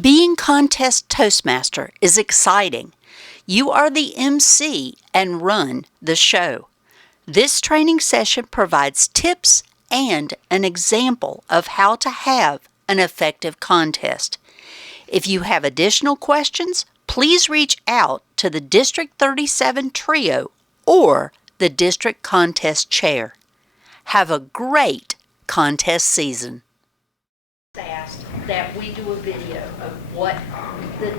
Being Contest Toastmaster is exciting. You are the MC and run the show. This training session provides tips and an example of how to have an effective contest. If you have additional questions, please reach out to the District 37 Trio or the District Contest Chair. Have a great contest season. Asked that we do a video of what the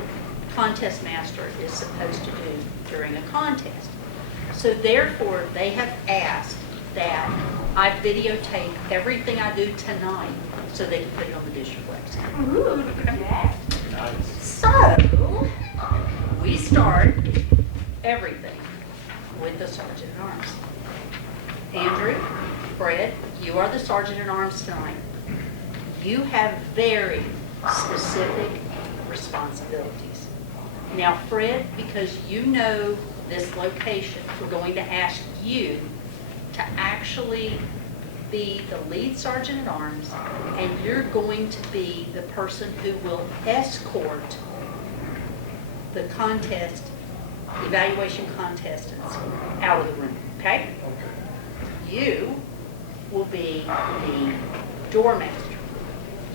contest master is supposed to do during a contest. So therefore, they have asked that I videotape everything I do tonight so they can put it on the district website. Ooh, look at that. Nice. So, we start everything with the Sergeant-at-Arms. Andrew, Fred, you are the Sergeant-at-Arms tonight. You have very specific responsibilities. Now, Fred, because you know this location, we're going to ask you to actually be the lead Sergeant-at-Arms, and you're going to be the person who will escort the contest, evaluation contestants out of the room, okay? You will be the doormaster.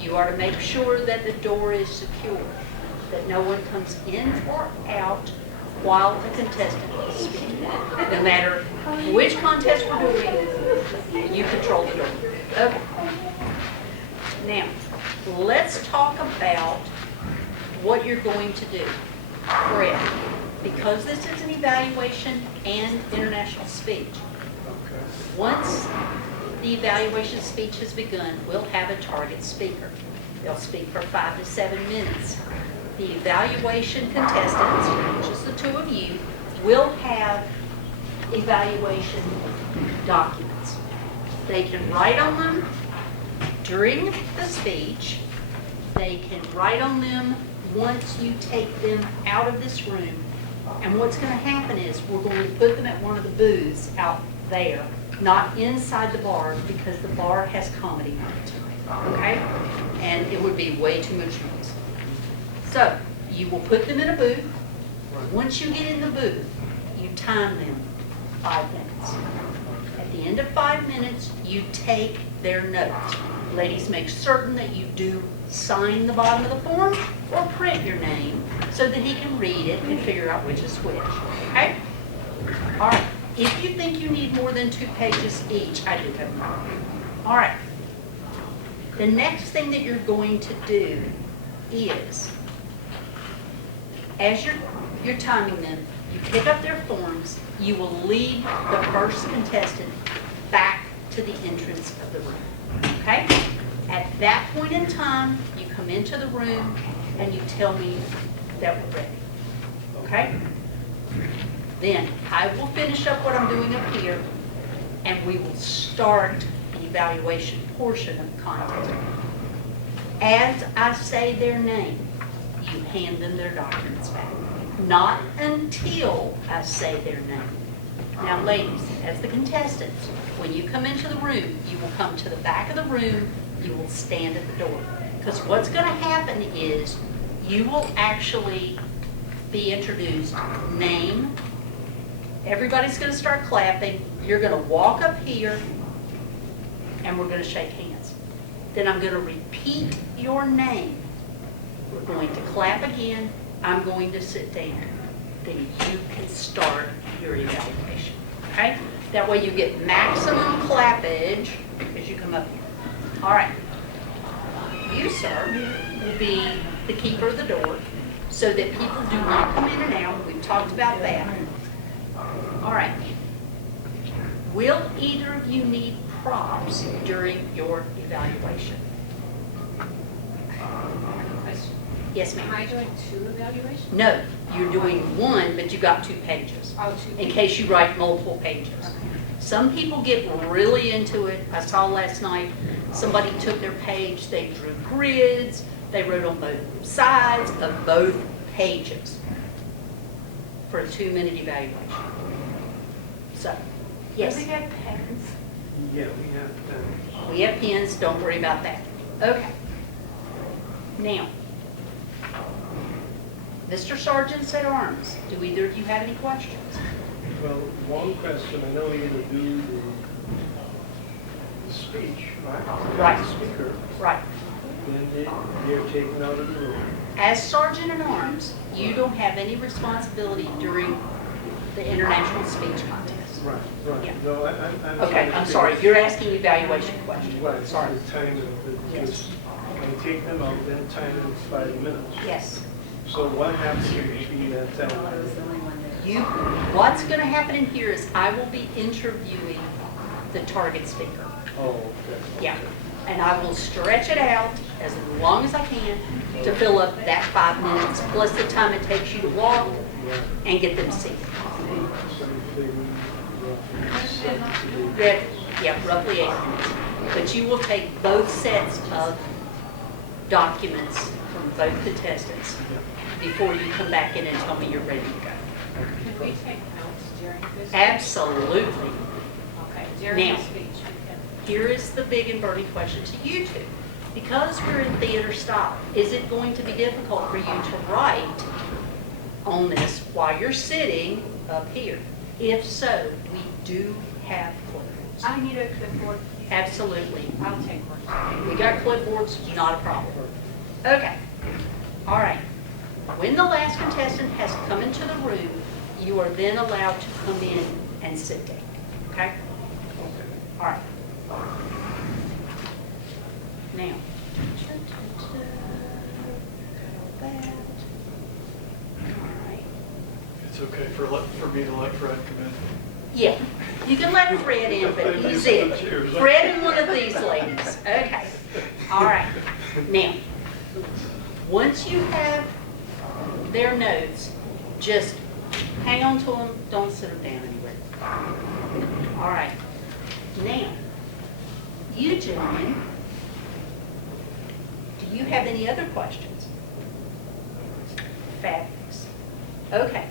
You are to make sure that the door is secure, that no one comes in or out while the contestant is speaking. No matter which contest we're doing, you control the door. Okay. Now, let's talk about what you're going to do. Fred, because this is an evaluation and international speech, once the evaluation speech has begun, we'll have a target speaker. They'll speak for 5 to 7 minutes. The evaluation contestants, which is the two of you, will have evaluation documents. They can write on them during the speech. They can write on them once you take them out of this room. And what's going to happen is we're going to put them at one of the booths out there, not inside the bar, because the bar has comedy night, okay? And it would be way too much noise. So, you will put them in a booth. Once you get in the booth, you time them 5 minutes. At the end of 5 minutes, you take their notes. Ladies, make certain that you do sign the bottom of the form or print your name so that he can read it and figure out which is which, okay? All right. If you think you need more than 2 pages each, I do have more. All right. The next thing that you're going to do is, as you're timing them, you pick up their forms, you will lead the first contestant back to the entrance of the room, okay? At that point in time, you come into the room and you tell me that we're ready, okay? Then I will finish up what I'm doing up here, and we will start the evaluation portion of the contest. As I say their name, you hand them their documents back. Not until I say their name. Now, ladies, as the contestants, when you come into the room, you will come to the back of the room, you will stand at the door. Because what's going to happen is you will actually be introduced, name. Everybody's going to start clapping. You're going to walk up here, and we're going to shake hands. Then I'm going to repeat your name. We're going to clap again. I'm going to sit down. Then you can start your evaluation. Okay? That way you get maximum clappage as you come up here. All right. You, sir, will be the keeper of the door so that people do not come in and out. We've talked about that. All right. Will either of you need props during your evaluation? Yes, Am ma'am. I doing 2 evaluations? No, you're doing one, but you got 2 pages, Oh, 2. in case you write multiple pages. Okay. Some people get really into it. I saw last night, somebody took their page, they drew grids, they wrote on both sides of both pages for a 2-minute evaluation. So, yes, Do we get pens? Yeah, we have that. we have pens, don't worry about that. Okay. Now, Mr. Sergeant at Arms, do either of you have any questions? Well, one question, I know you're going to do the speech, right? Right. The speaker, Right. then they're taken out of the room. As Sergeant at Arms, you don't have any responsibility during the International Speech Contest. Right, Yeah. right. No, I'm. Okay, I'm sorry, you're asking evaluation questions. Right, Sorry. the time of Yes. I take them out, then time in 5 minutes. Yes. So what happens between that time? What's going to happen in here is I will be interviewing the target speaker. Oh, okay. Yeah. And I will stretch it out as long as I can to fill up that 5 minutes, plus the time it takes you to walk Right. and get them seated. Something, Yeah, roughly 8 minutes. But you will take both sets of documents from both contestants before you come back in and tell me you're ready to go. Can we take notes during this? Absolutely. Okay, during Now. the speech. we can- Here is the big and burning question to you two. Because we're in theater style, is it going to be difficult for you to write on this while you're sitting up here? If so, we do have clipboards. I need a clipboard. please. Absolutely. I'll take one. We got clipboards, not a problem. Okay. All right. When the last contestant has come into the room, you are then allowed to come in and sit down. Okay? All right. Now. All right. It's okay for me to let Fred come in. Yeah, you can let Fred in, but he's in. Fred and one of these ladies. Okay. All right. Now, once you have their notes, just hang on to them. Don't sit them down anywhere. All right. Now, you gentlemen, do you have any other questions? Fabulous. Okay.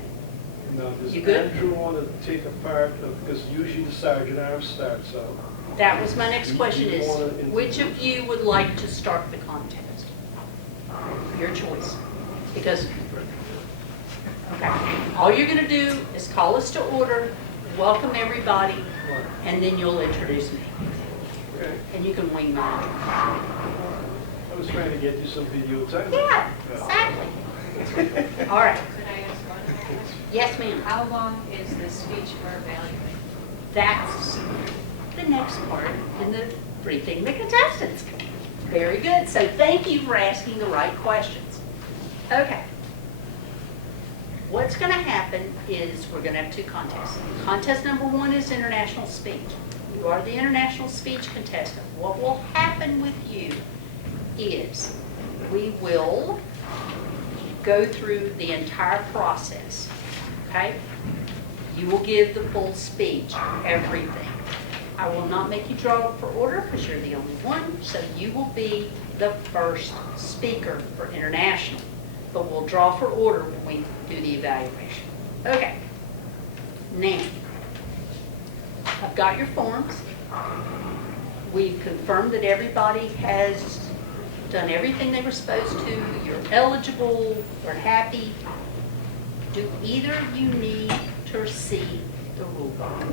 Now, does You good? Andrew want to take a part of, because usually the sergeant arms starts out. That was my next question You is, wanna which of you would like to start the contest? Your choice. Because, okay, all you're gonna do is call us to order, welcome everybody, Right. and then you'll introduce me. Okay. And you can wing mine. I was trying to get you some video time. Yeah, exactly. All right. Could I ask one more question? Yes, ma'am. How long is the speech for evaluating? That's the next part in the briefing the contestants. Very good. So thank you for asking the right questions. Okay. What's going to happen is we're going to have 2 contests. Contest number 1 is international speech. You are the international speech contestant. What will happen with you is we will go through the entire process, okay? You will give the full speech, everything. I will not make you draw up for order because you're the only one, so you will be the first speaker for international. But we'll draw for order when we do the evaluation. Okay. Now, I've got your forms. We've confirmed that everybody has done everything they were supposed to. You're eligible, we're happy. Do either of you need to see the rule book?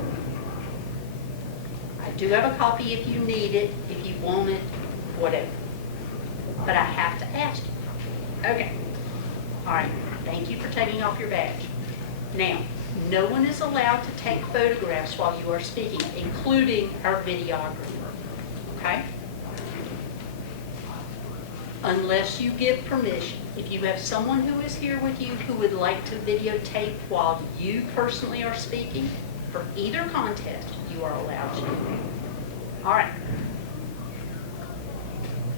I do have a copy if you need it, if you want it, whatever. But I have to ask you. Okay. All right. Thank you for taking off your badge. Now, no one is allowed to take photographs while you are speaking, including our videographer. Okay? Unless you give permission. If you have someone who is here with you who would like to videotape while you personally are speaking, for either contest, you are allowed to. All right.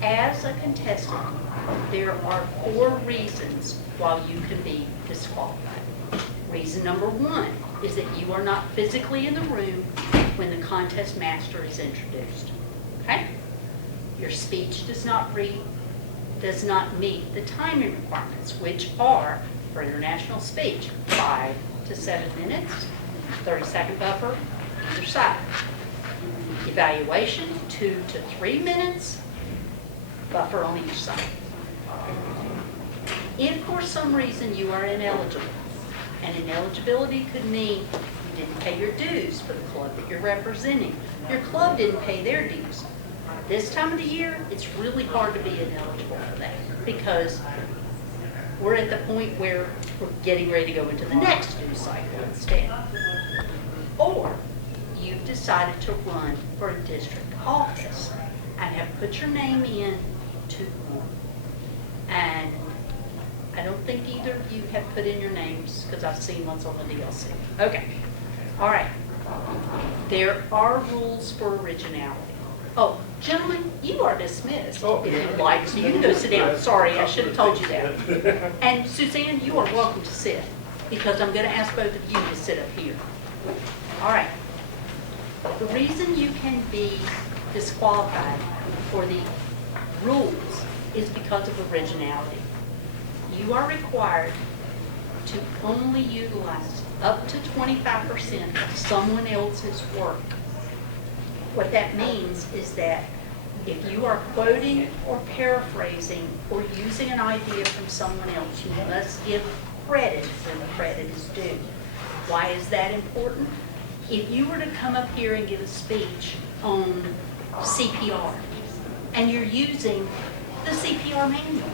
As a contestant, there are 4 reasons why you can be disqualified. Reason number 1 is that you are not physically in the room when the contest master is introduced. Okay? Your speech does not meet the timing requirements, which are, for international speech, 5 to 7 minutes, 30-second buffer, either side. Evaluation, 2 to 3 minutes, buffer on each side. If for some reason you are ineligible, and ineligibility could mean you didn't pay your dues for the club that you're representing, your club didn't pay their dues. This time of the year, it's really hard to be ineligible for that because we're at the point where we're getting ready to go into the next due cycle instead. Or you've decided to run for a district office and have put your name in to one. And I don't think either of you have put in your names because I've seen ones on the DLC. Okay. All right. There are rules for originality. Oh, gentlemen, you are dismissed if you'd like, so you can go sit down. Sorry, I should have told you that. And Suzanne, you are welcome to sit because I'm going to ask both of you to sit up here. All right. The reason you can be disqualified for the rules is because of originality. You are required to only utilize up to 25% of someone else's work. What that means is that if you are quoting or paraphrasing or using an idea from someone else, you must give credit when credit is due. Why is that important? If you were to come up here and give a speech on CPR and you're using the CPR manual,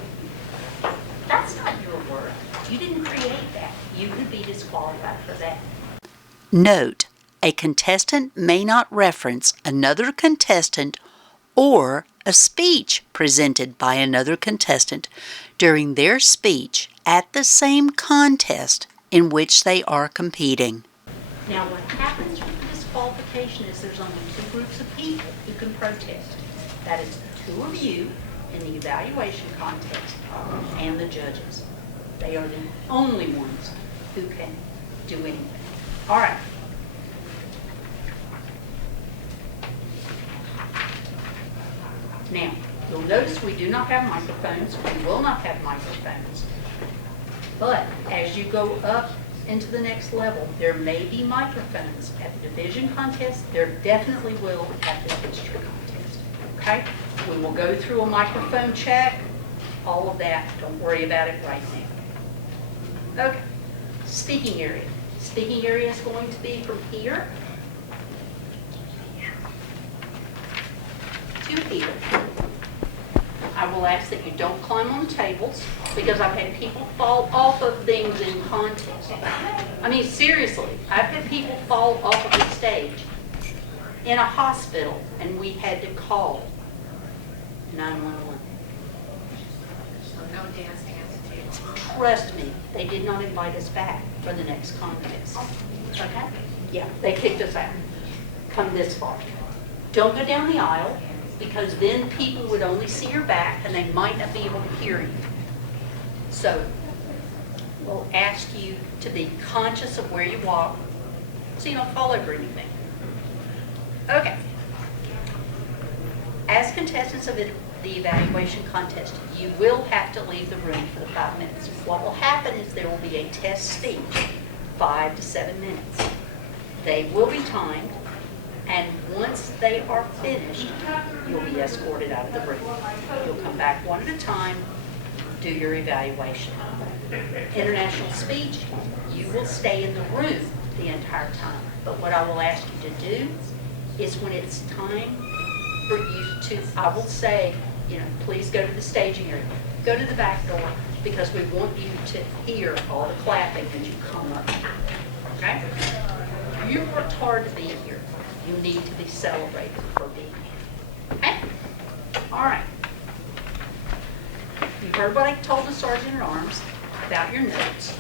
that's not your work. You didn't create that. You could be disqualified for that. Note: a contestant may not reference another contestant or a speech presented by another contestant during their speech at the same contest in which they are competing. Now, what happens with disqualification is there's only 2 groups of people who can protest. That is the 2 of you in the evaluation contest and the judges. They are the only ones who can do anything. All right. Now, you'll notice we do not have microphones. We will not have microphones. But as you go up into the next level, there may be microphones at the division contest. There definitely will at the district contest. Okay? We will go through a microphone check. All of that. Don't worry about it right now. Okay. Speaking area. Speaking area is going to be from here to here. I will ask that you don't climb on tables because I've had people fall off of things in contests. I mean, seriously, I've had people fall off of the stage in a hospital and we had to call 911. So no dancing at the table. Trust me, they did not invite us back for the next contest. Okay? Yeah, they kicked us out. Come this far. Don't go down the aisle because then people would only see your back and they might not be able to hear you. So we'll ask you to be conscious of where you walk so you don't fall over anything. Okay. As contestants of the evaluation contest, you will have to leave the room for the 5 minutes. What will happen is there will be a test speech, 5 to 7 minutes. They will be timed, and once they are finished, you'll be escorted out of the room. You'll come back one at a time, do your evaluation. International speech, you will stay in the room the entire time. But what I will ask you to do is when it's time for you to, I will say, please go to the staging area. Go to the back door because we want you to hear all the clapping as you come up. Okay? You worked hard to be here. You need to be celebrated for being here. Okay? All right. You've heard what I told the Sergeant at Arms about your notes.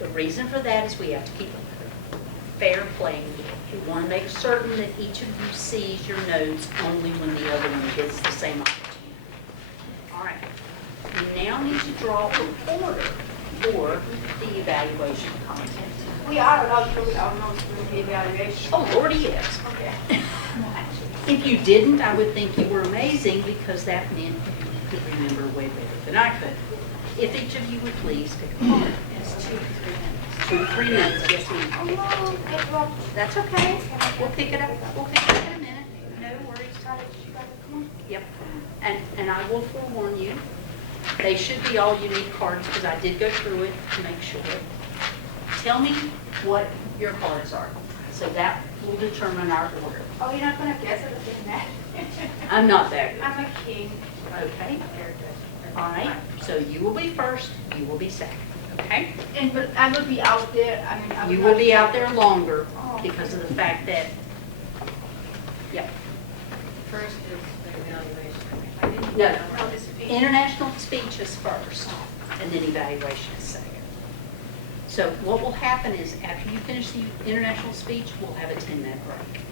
The reason for that is we have to keep a fair playing field. We want to make certain that each of you sees your notes only when the other one gets the same opportunity. now need to draw a order for the evaluation contest. We are allowed to with our notes for the evaluation. Oh, Lordy, yes. Okay. If you didn't, I would think you were amazing because that meant you could remember way better than I could. If each of you would please pick a card. It's 2 to 3 minutes. 2 to 3 minutes, yes ma'am. Oh, get what? That's okay. We'll pick it up. We'll pick it up in a minute. No worries. Come on. Yep. And I will forewarn you, they should be all unique cards because I did go through it to make sure. Tell me what your cards are. So that will determine our order. Oh, you're not gonna guess it in that. I'm not that good. I'm a king. Okay. All right. So you will be first. You will be second. Okay. And but I will be out there. I mean, I You not will be out there longer Oh. because of the fact that, yep. First is the evaluation. I didn't No. know this speech. International speech is first, and then evaluation is second. So what will happen is after you finish the international speech, we'll have a 10-minute break.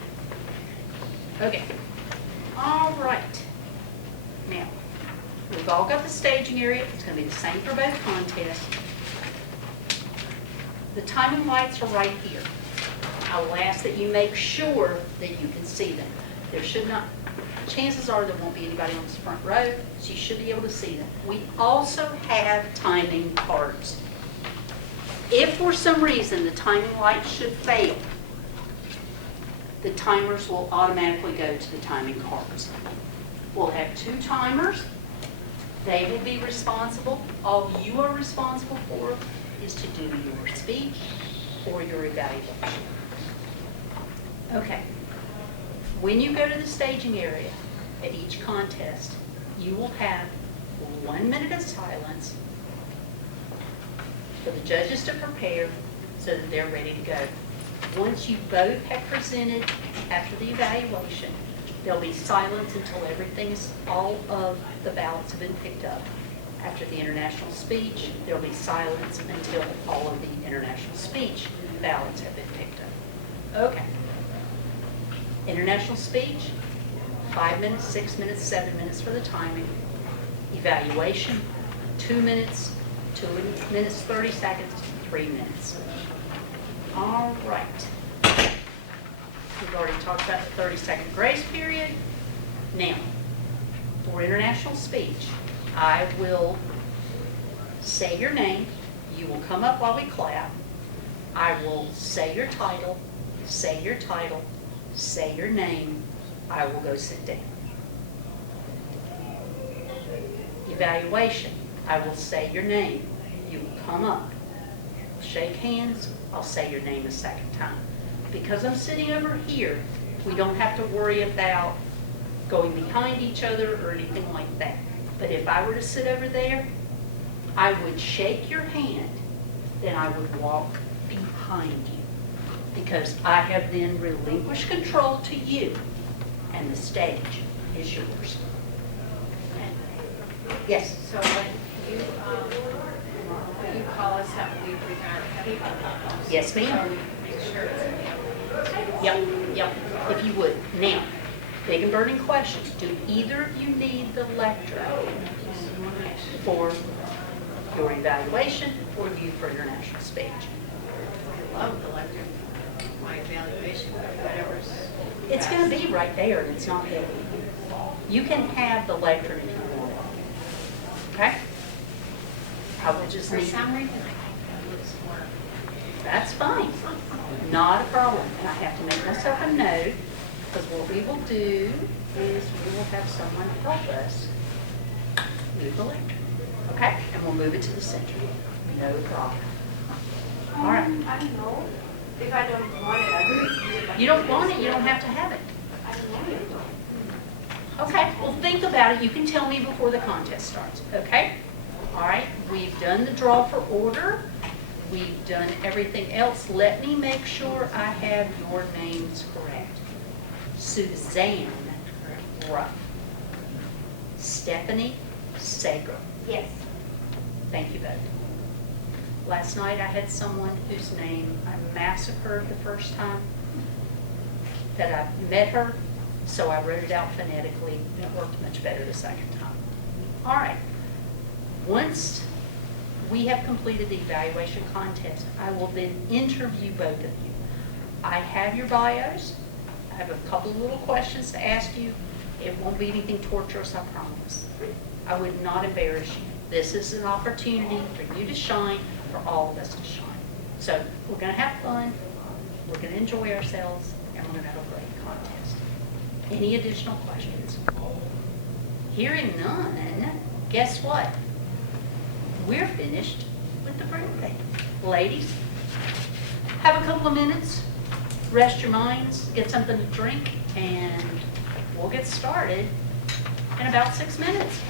Okay. All right. Now, we've all got the staging area. It's going to be the same for both contests. The timing lights are right here. I will ask that you make sure that you can see them. There should not, chances are there won't be anybody on this front row, so you should be able to see them. We also have timing cards. If for some reason the timing light should fail, the timers will automatically go to the timing cards. We'll have 2 timers. They will be responsible. All you are responsible for is to do your speech or your evaluation. Okay. When you go to the staging area at each contest, you will have 1 minute of silence for the judges to prepare so that they're ready to go. Once you both have presented after the evaluation, there'll be silence until all of the ballots have been picked up. After the international speech, there'll be silence until all of the international speech ballots have been picked up. Okay. International speech, 5 minutes, 6 minutes, 7 minutes for the timing. Evaluation, 2 minutes, 2 minutes, 30 seconds, 3 minutes. All right. We've already talked about the 30-second grace period. Now, for international speech, I will say your name. You will come up while we clap. I will say your title, say your title, say your name. I will go sit down. Evaluation. I will say your name. You will come up. Shake hands. I'll say your name a second time. Because I'm sitting over here, we don't have to worry about going behind each other or anything like that. But if I were to sit over there, I would shake your hand, then I would walk behind you. Because I have then relinquished control to you, and the stage is yours. Yes? So when you call us up, we bring our people. Yes, ma'am. So make sure it's in the Yep. If you would. Now, big and burning question. Do either of you need the lecture for your evaluation or you for international speech? I love the lecture. My evaluation, whatever's. It's going to be right there, and it's not heavy. You can have the lecture if you want it. Okay? I will just For need... some reason, I think that looks more. That's fine. Not a problem. And I have to make myself a note, because what we will do is we will have someone help us move the lecture. Okay? And we'll move it to the center. No problem. All right. I don't know. If I don't want it, I don't. You don't want it, you don't have to have it. I don't want it. Okay, well, think about it. You can tell me before the contest starts, okay? All right, we've done the draw for order. We've done everything else. Let me make sure I have your names correct. Suzanne Ruff. Stephanie Sager. Yes. Thank you both. Last night I had someone whose name I massacred the first time that I met her, so I wrote it out phonetically, and it worked much better the second time. All right. Once we have completed the evaluation contest, I will then interview both of you. I have your bios. I have a couple of little questions to ask you. It won't be anything torturous, I promise. I would not embarrass you. This is an opportunity for you to shine, for all of us to shine. So we're going to have fun, we're going to enjoy ourselves, and we're going to have a great contest. Any additional questions? Hearing none, guess what? We're finished with the briefing. Ladies, have a couple of minutes, rest your minds, get something to drink, and we'll get started in about 6 minutes.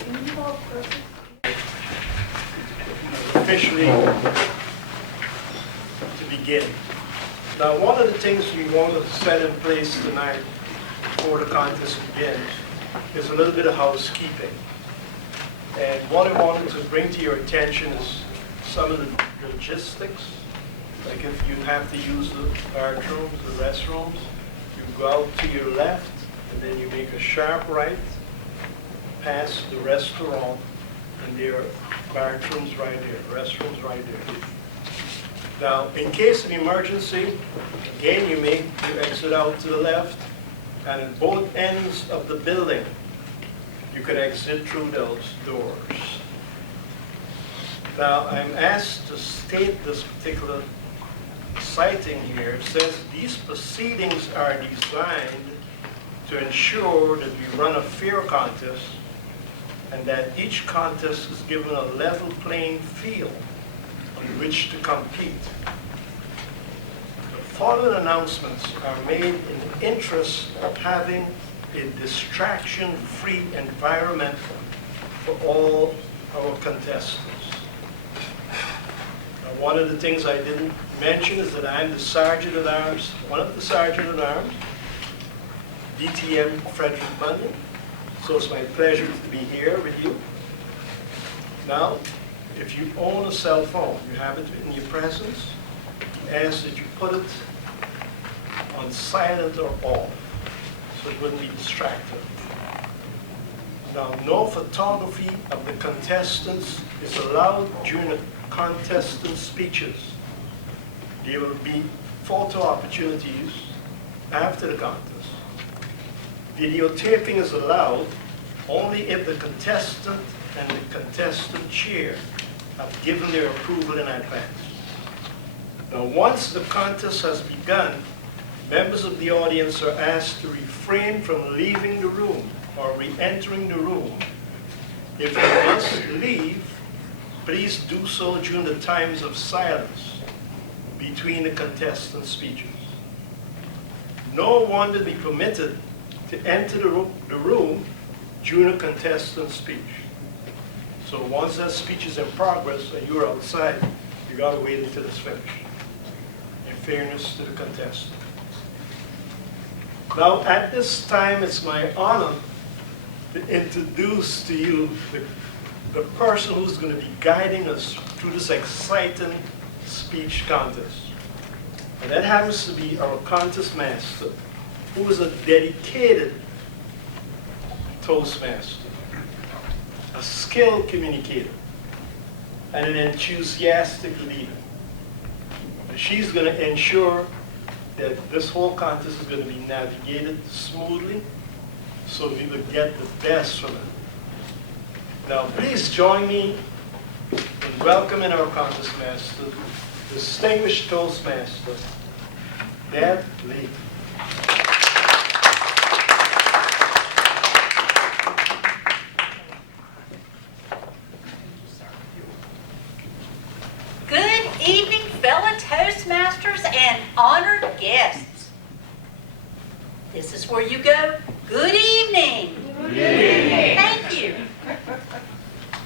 Can you go first? Officially to begin. Now, one of the things we want to set in place tonight before the contest begins is a little bit of housekeeping. And what I wanted to bring to your attention is some of the logistics. Like if you have to use the bathrooms, the restrooms, you go out to your left and then you make a sharp right, past the restaurant, and there are bathrooms right there, restrooms right there. Now, in case of emergency, again, you exit out to the left, and at both ends of the building, you can exit through those doors. Now, I'm asked to state this particular citing here. It says these proceedings are designed to ensure that we run a fair contest and that each contest is given a level playing field on which to compete. The following announcements are made in the interest of having a distraction-free environment for all our contestants. Now, one of the things I didn't mention is that I'm the Sergeant at Arms, one of the Sergeant at Arms, DTM Frederick Bunyan. So it's my pleasure to be here with you. Now, if you own a cell phone, you have it in your presence, I ask that you put it on silent or off, so it wouldn't be distracted. Now, no photography of the contestants is allowed during the contestant speeches. There will be photo opportunities after the contest. Videotaping is allowed only if the contestant and the contestant chair have given their approval in advance. Now, once the contest has begun, members of the audience are asked to refrain from leaving the room or re-entering the room. If you must leave, please do so during the times of silence between the contestant speeches. No one will be permitted to enter the room during a contestant speech. So once that speech is in progress and you're outside, you gotta wait until it's finished, in fairness to the contestant. Now, at this time, it's my honor to introduce to you the person who's going to be guiding us through this exciting speech contest. And that happens to be our contest master, who is a dedicated Toastmaster, a skilled communicator, and an enthusiastic leader. And she's going to ensure that this whole contest is going to be navigated smoothly, so we will get the best from it. Now, please join me in welcoming our contest master, distinguished Toastmaster, Deb Lee. Good evening, fellow Toastmasters and honored guests. This is where you go. Good evening. Good evening. Thank you.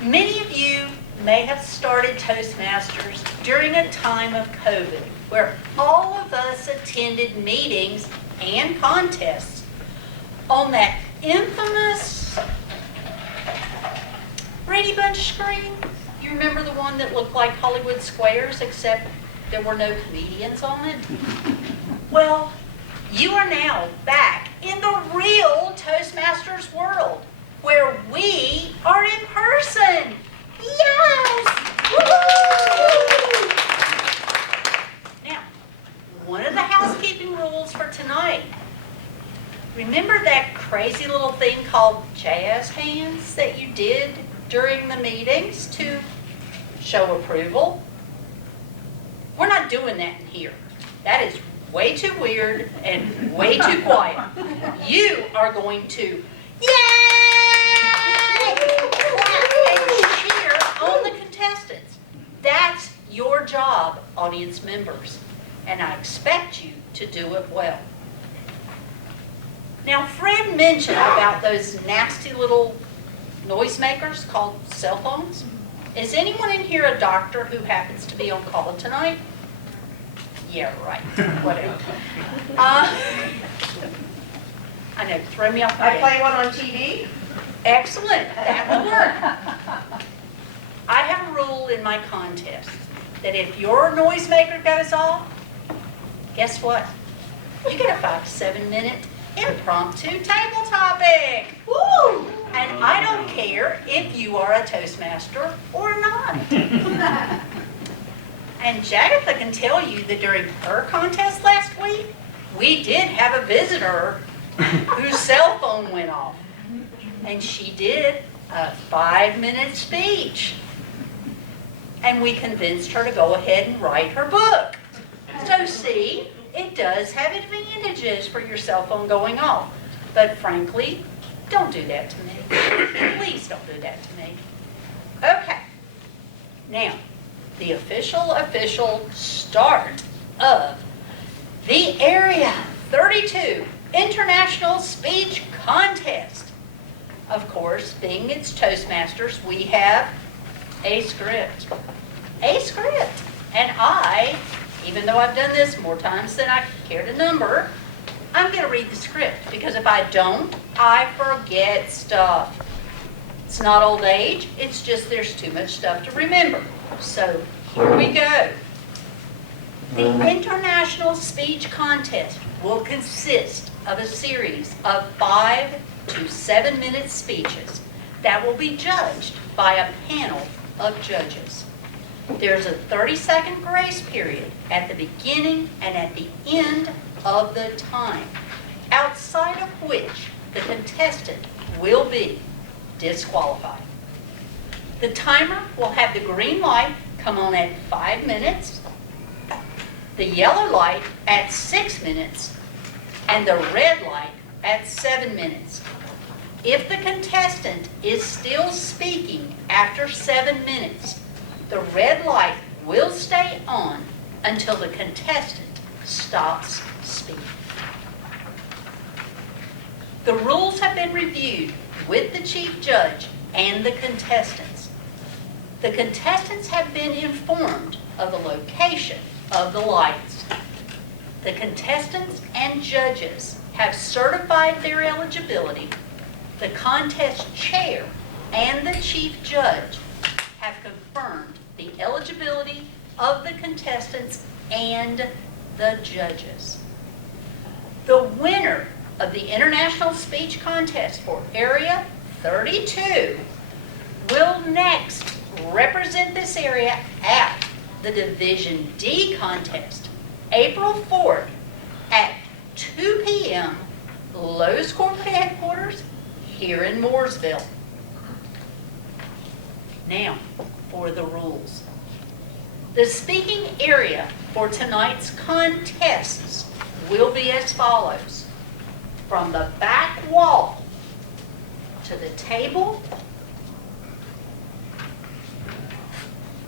Many of you may have started Toastmasters during a time of COVID, where all of us attended meetings and contests on that infamous Brady Bunch screen. You remember the one that looked like Hollywood Squares, except there were no comedians on it? Well, you are now back in the real Toastmasters world, where we are in person. called jazz hands that you did during the meetings to show approval. We're not doing that in here. That is way too weird and way too quiet. You are going to, yay! Clap and cheer on the contestants. That's your job, audience members, and I expect you to do it well. Now, Fred mentioned about those nasty little noisemakers called cell phones. Is anyone in here a doctor who happens to be on call tonight? Yeah, right, whatever. I know, throw me off my I head. play one on TV. Excellent, that will work. I have a rule in my contest that if your noisemaker goes off, guess what? You get a 5 to 7 minute impromptu table topic. Woo! And I don't care if you are a Toastmaster or not. And Jagatha can tell you that during her contest last week, we did have a visitor whose cell phone went off. And she did a 5-minute speech. And we convinced her to go ahead and write her book. So see, it does have advantages for your cell phone going off. But frankly, don't do that to me. Please don't do that to me. Okay. Now, the official start of the Area 32 International Speech Contest. Of course, being it's Toastmasters, we have a script. A script. And I, even though I've done this more times than I care to number, I'm going to read the script, because if I don't, I forget stuff. It's not old age, it's just there's too much stuff to remember. So here we go. The International Speech Contest will consist of a series of 5 to 7 minute speeches that will be judged by a panel of judges. There's a 30-second grace period at the beginning and at the end of the time, outside of which the contestant will be disqualified. The timer will have the green light come on at 5 minutes, the yellow light at 6 minutes, and the red light at 7 minutes. If the contestant is still speaking after 7 minutes, the red light will stay on until the contestant stops speaking. The rules have been reviewed with the chief judge and the contestants. The contestants have been informed of the location of the lights. The contestants and judges have certified their eligibility. The contest chair and the chief judge have confirmed the eligibility of the contestants and the judges. The winner of the International Speech Contest for Area 32 will next represent this area at the Division D contest, April 4th at 2 p.m. Lowe's corporate headquarters here in Mooresville. Now, for the rules. The speaking area for tonight's contests will be as follows. From the back wall to the table,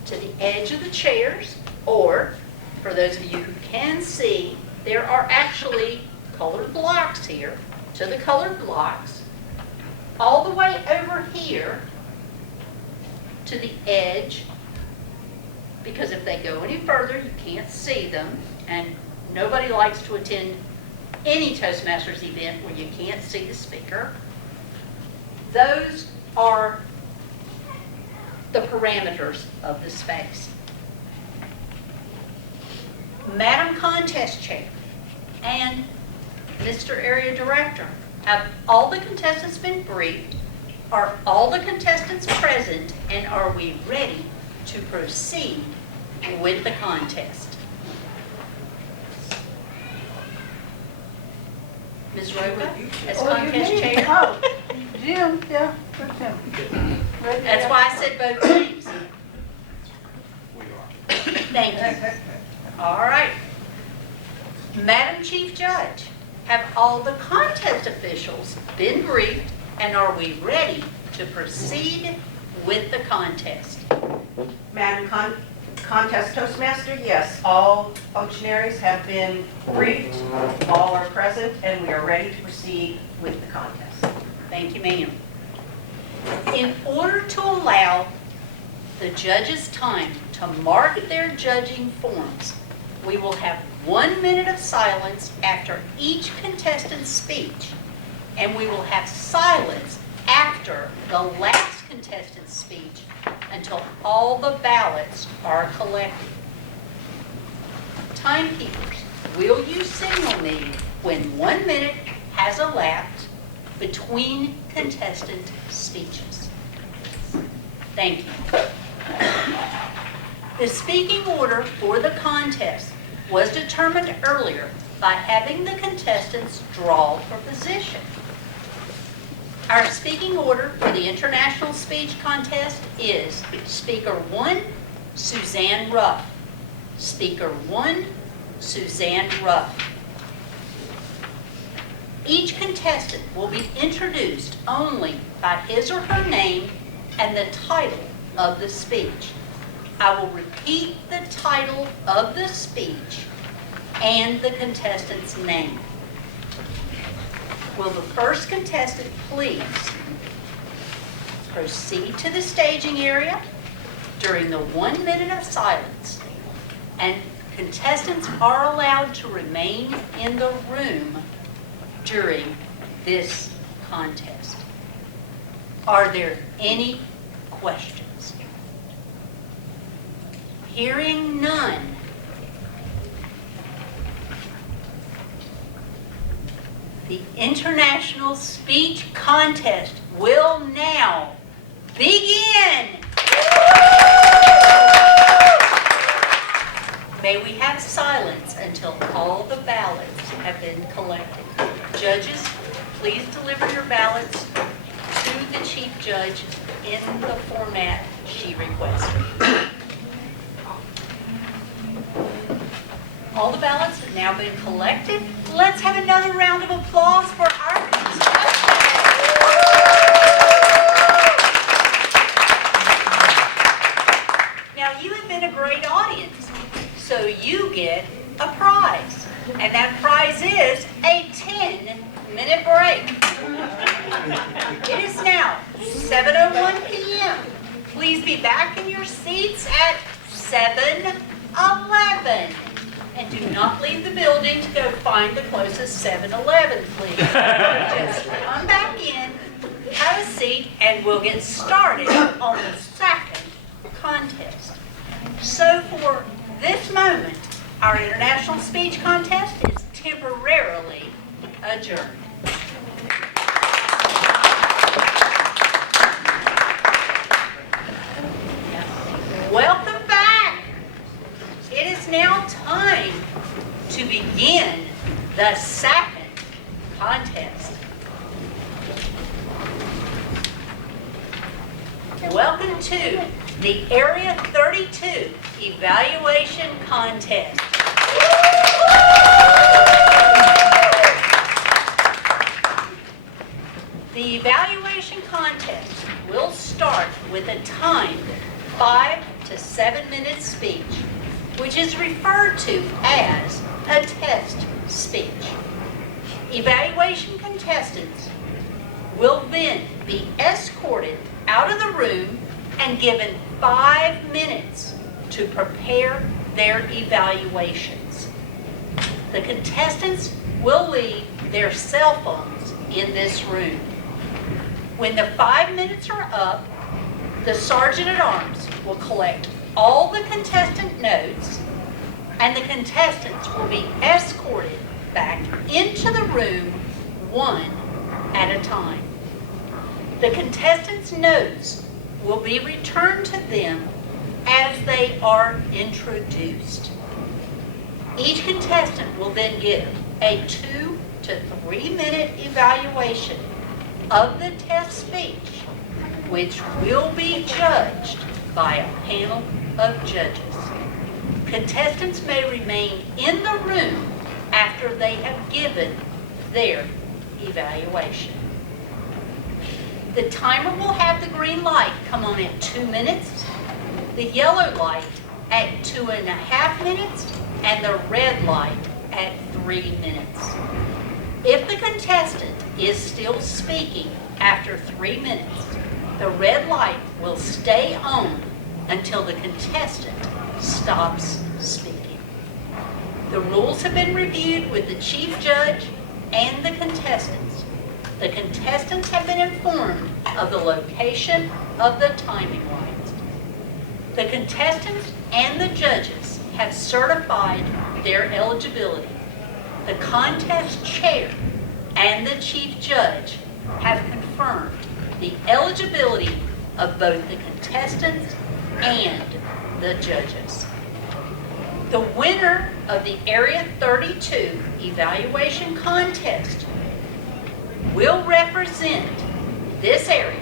to the edge of the chairs, or for those of you who can see, there are actually colored blocks here, to the colored blocks, all the way over here to the edge, because if they go any further, you can't see them, and nobody likes to attend any Toastmasters event where you can't see the speaker. Those are the parameters of the space. Madam Contest Chair and Mr. Area Director, have all the contestants been briefed? Are all the contestants present? And are we ready to proceed with the contest? Ms. Roca, as contest chair. Oh, Jim, yeah, that's him. That's why I said both names. Thank you. All right. Madam Chief Judge, have all the contest officials been briefed, and are we ready to proceed with the contest? Madam Contest Toastmaster, yes, all functionaries have been briefed, all are present, and we are ready to proceed with the contest. Thank you, ma'am. In order to allow the judges time to mark their judging forms, we will have 1 minute of silence after each contestant's speech, and we will have silence after the last contestant's speech until all the ballots are collected. Timekeepers, will you signal me when 1 minute has elapsed between contestant speeches? Thank you. The speaking order for the contest was determined earlier by having the contestants draw for position. Our speaking order for the International Speech Contest is Speaker 1, Suzanne Ruff. Speaker 1, Suzanne Ruff. Each contestant will be introduced only by his or her name and the title of the speech. I will repeat the title of the speech and the contestant's name. Will the first contestant please proceed to the staging area during the 1 minute of silence, and contestants are allowed to remain in the room during this contest. Are there any questions? Hearing none. The International Speech Contest will now begin. May we have silence until all the ballots have been collected. Judges, please deliver your ballots to the Chief Judge in the format she requested. All the ballots have now been collected. Let's have another round of applause for our contestants. Now, you have been a great audience, so you get a prize. And that prize is a 10-minute break. It is now 7:01 p.m. Please be back in your seats at 7:11. And do not leave the building to go find the closest 7-Eleven, please. Just come back in, have a seat, and we'll get started on the second contest. So for this moment, our International Speech Contest is temporarily adjourned. Welcome back. It is now time to begin the second contest. Welcome to the Area 32 Evaluation Contest. The evaluation contest will start with a timed 5 to 7 minute speech, which is referred to as a test speech. Evaluation contestants will then be escorted out of the room and given 5 minutes to prepare their evaluations. The contestants will leave their cell phones in this room. When the 5 minutes are up, the Sergeant at Arms will collect all the contestant notes, and the contestants will be escorted back into the room one at a time. The contestants' notes will be returned to them as they are introduced. Each contestant will then give a 2 to 3 minute evaluation of the test speech, which will be judged by a panel of judges. Contestants may remain in the room after they have given their evaluation. The timer will have the green light come on at 2 minutes, the yellow light at 2.5 minutes, and the red light at 3 minutes. If the contestant is still speaking after 3 minutes, the red light will stay on until the contestant stops speaking. The rules have been reviewed with the chief judge and the contestants. The contestants have been informed of the location of the timing lines. The contestants and the judges have certified their eligibility. The contest chair and the chief judge have confirmed the eligibility of both the contestants and the judges. The winner of the Area 32 evaluation contest will represent this area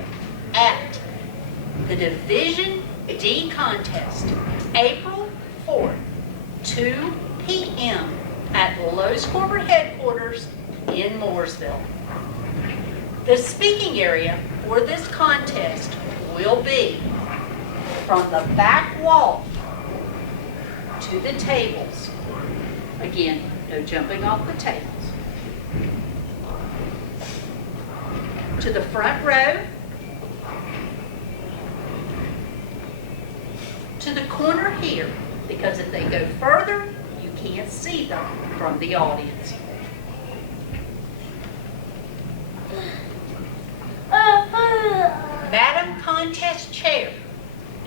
at the Division D contest, April 4th, 2 p.m. at Lowe's corporate headquarters in Mooresville. The speaking area for this contest will be from the back wall to the tables. Again, no jumping off the tables. To the front row, to the corner here, because if they go further, you can't see them from the audience. Madam Contest Chair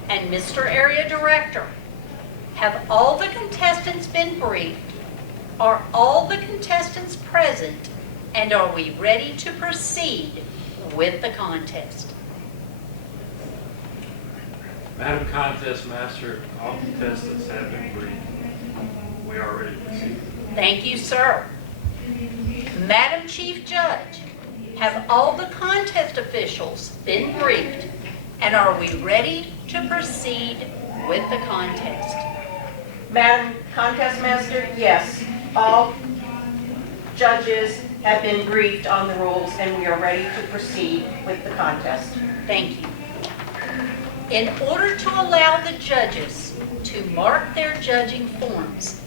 and Mr. Area Director, have all the contestants been briefed? Are all the contestants present? And are we ready to proceed with the contest? Madam Contest Master, all contestants have been briefed. We are ready to proceed. Thank you, sir. Madam Chief Judge, have all the contest officials been briefed? And are we ready to proceed with the contest? Madam Contest Master, yes. All judges have been briefed on the rules and we are ready to proceed with the contest. Thank you. In order to allow the judges to mark their judging forms,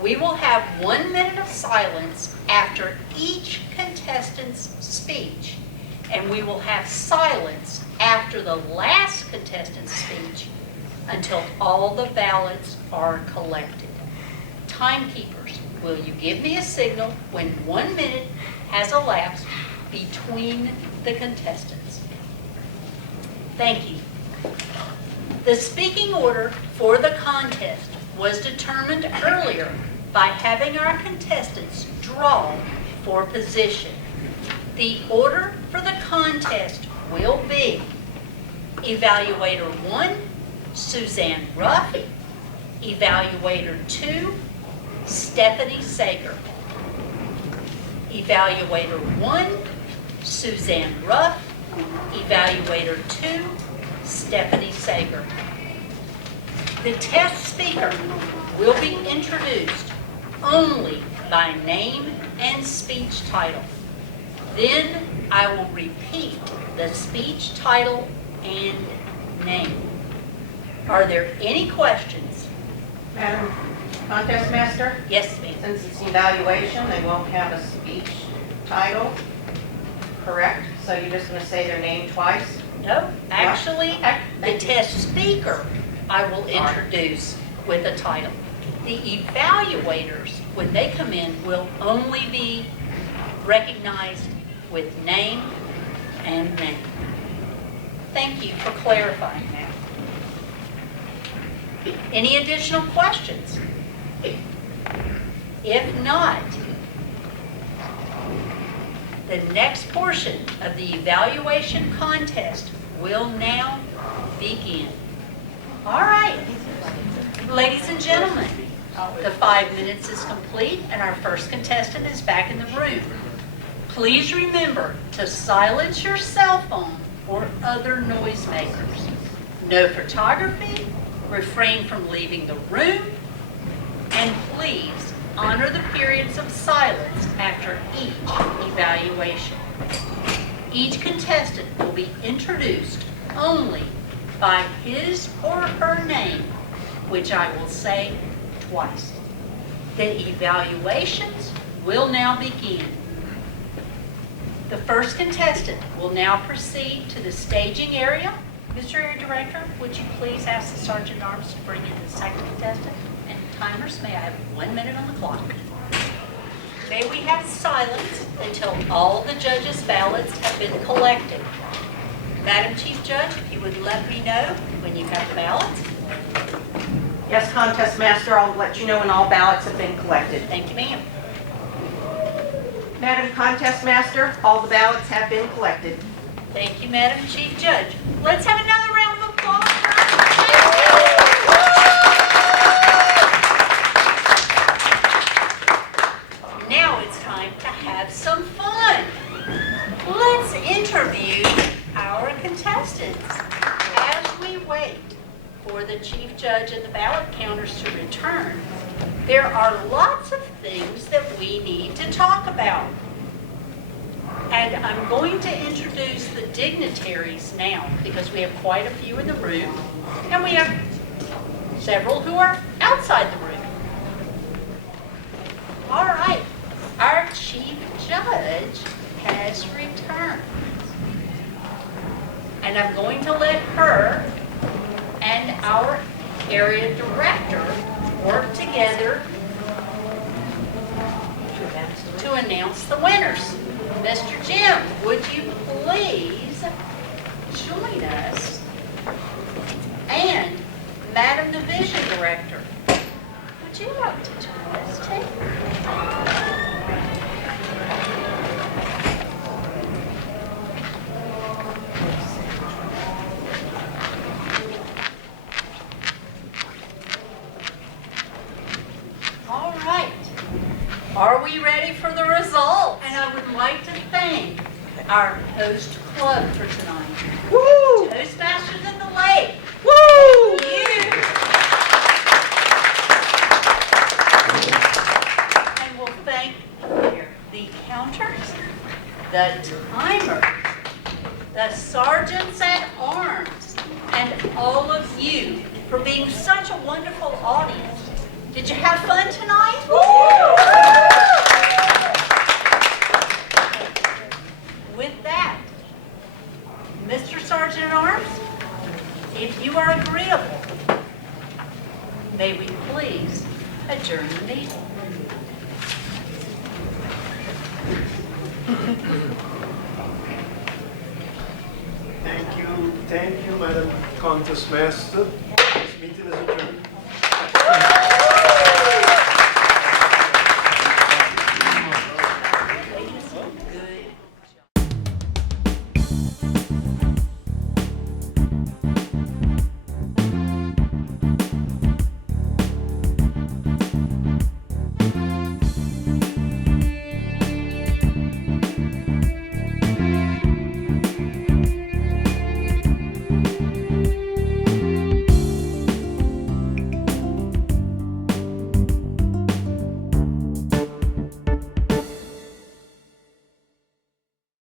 we will have 1 minute of silence after each contestant's speech, and we will have silence after the last contestant's speech until all the ballots are collected. Timekeepers, will you give me a signal when 1 minute has elapsed between the contestants? Thank you. The speaking order for the contest was determined earlier by having our contestants draw for position. The order for the contest will be Evaluator 1, Suzanne Ruff. Evaluator 2, Stephanie Sager. Evaluator 1, Suzanne Ruff. Evaluator 2, Stephanie Sager. The test speaker will be introduced only by name and speech title. Then I will repeat the speech title and name. Are there any questions? Madam Contest Master, Yes, ma'am. since it's evaluation, they won't have a speech title, correct? So you're just going to say their name twice? No, actually, the test speaker I will introduce with a title. The evaluators, when they come in, will only be recognized with name and name. Thank you for clarifying that. Any additional questions? If not, the next portion of the evaluation contest will now begin. All right, ladies and gentlemen, the 5 minutes is complete and our first contestant is back in the room. Please remember to silence your cell phone or other noisemakers. No photography, refrain from leaving the room, and please honor the periods of silence after each evaluation. Each contestant will be introduced only by his or her name, which I will say twice. The evaluations will now begin. The first contestant will now proceed to the staging area. Mr. Director, would you please ask the Sergeant at Arms to bring in the second contestant? And timers, may I have 1 minute on the clock? May we have silence until all the judges' ballots have been collected. Madam Chief Judge, if you would let me know when you have the ballots. Yes, Contest Master, I'll let you know when all ballots have been collected. Thank you, ma'am. Madam Contest Master, all the ballots have been collected. Thank you, Madam Chief Judge. Let's have another round of applause for our contestants. Now it's time to have some fun. Let's interview our contestants. As we wait for the Chief Judge and the ballot counters to return, there are lots of things that we need to talk about. And I'm going to introduce the dignitaries now because we have quite a few in the room and we have several who are outside the room. All right, our Chief Judge has returned. And I'm going to let her and our area director work together to announce the winners. Mr. Jim, would you please join us? And Madam Division Director, would you like to join us too? All right. Are we ready for the results? And I would like to thank our host club for tonight. Woo! Toastmasters in the Lake. Woo! You. And we'll thank the counters, the timers, the sergeants at arms, and all of you for being such a wonderful audience. Did you have fun tonight? With that, Mr. Sergeant at Arms, if you are agreeable, may we please adjourn the meeting. Thank you, Madam Contest Master. This meeting is adjourned.